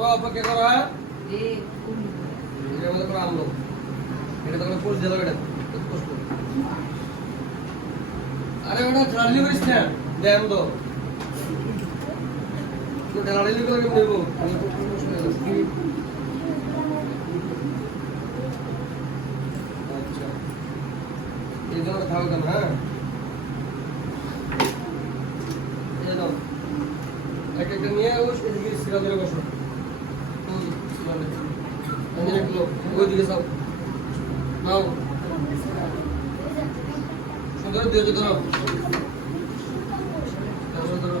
সবাই অপেক্ষা করো হ্যাঁ? এটার মধ্যে করে। এটা তো পোস্ট দিল এটা পোস্ট আরে ওটা ট্রালি করিস না দেন তো। ট্রালি করে দেবো আচ্ছা। এই জন্য খাও হ্যাঁ? এক একটা নিয়ে সিরা ধরে বসো ওই সিরালে আমি একটু ওইদিকে যাও নাও সুন্দর দিয়ে ধরো ধরো ধরো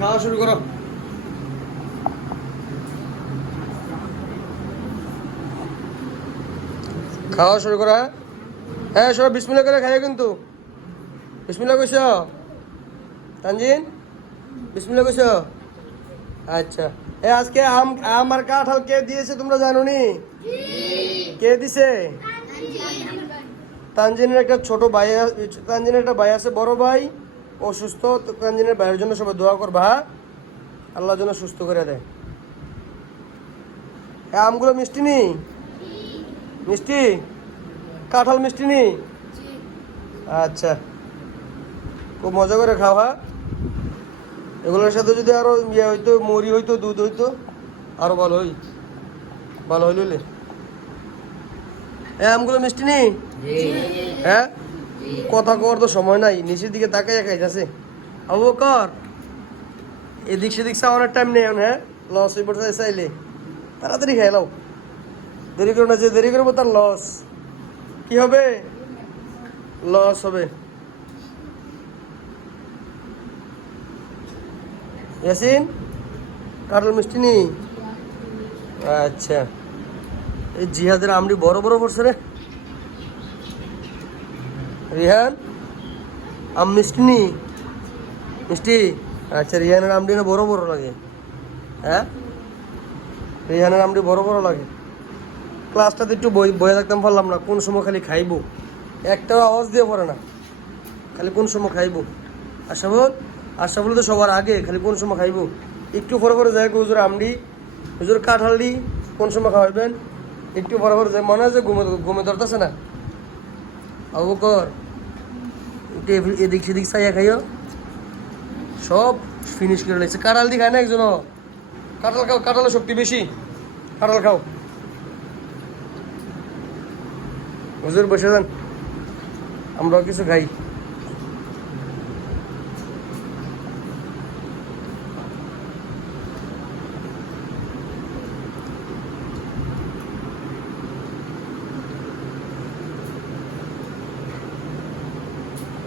খাওয়া শুরু করো। খাওয়া শুরু করো হ্যাঁ? হ্যাঁ সবাই বিসমিল্লা করে খাইও কিন্তু। বিসমিল্লা কইছ? তানজিন বিসমিল্লা কইছ? আচ্ছা। এ আজকে আম আম আর কাঁঠাল কে দিয়েছে তোমরা জানো নি? কে দিছে? তানজিনের একটা ছোট ভাই তানজিনের একটা ভাই আছে, বড় ভাই। অসুস্থ তো তানজিনের ভাইয়ের জন্য সবাই দোয়া করবা হ্যাঁ? আল্লাহর জন্য সুস্থ করে দেয় হ্যাঁ আমগুলো মিষ্টি নি? মিষ্টি? কাঁঠাল মিষ্টি নি? আচ্ছা। খুব মজা করে খাওয়া এগুলোর সাথে যদি আরও ইয়ে হইতো, মুড়ি হইতো, দুধ হইতো, আরও ভালো হই ভালো হইলে। হ্যাঁ আমগুলো মিষ্টি নি? হ্যাঁ? কথা কর তো সময় নাই, নিচের দিকে তাকাই খাইতেছে আবু কর এদিক সেদিক চাওয়ানোর টাইম নেই হ্যাঁ? লস হয়ে পড়তে চাইলে। তাড়াতাড়ি খাই লাও। দেরি করো না যে, দেরি করব তার লস কি হবে? লস হবে। ইয়াসিন কাটল মিষ্টি নি আচ্ছা। এই জিহাদের আমরি বড় বড় পড়ছে রে। রিহান? আম মিষ্টি নি? মিষ্টি? আচ্ছা রিহানের আমটি না বড় বড় লাগে। হ্যাঁ? রিহানের আমটি বড় বড় লাগে। ক্লাসটাতে একটু বই বয়ে থাকতাম পারলাম না, কোন সময় খালি খাইবো? একটাও আওয়াজ দিয়ে পড়ে না। খালি কোন সময় খাইবো? আশা বল আশা বলে তো সবার আগে, খালি কোন সময় খাইব? একটু পরে পরে যায় হুজুর আমডি। হুজুর কাঁঠালডি কোন সময় খাওয়াইবেন একটু পরে পরে যায়, মনে হয় যে ঘুমে ঘুমে ধরতেছে না। আবু কর একটু এদিক সেদিক চাইয়া খাইও। সব ফিনিশ করে লাগছে কাঁঠাল দি খায় না একজনও? কাঁঠাল খাও, কাঁঠালের শক্তি বেশি। কাঁঠাল খাও। হুজুর বসে যান। আমরাও কিছু খাই।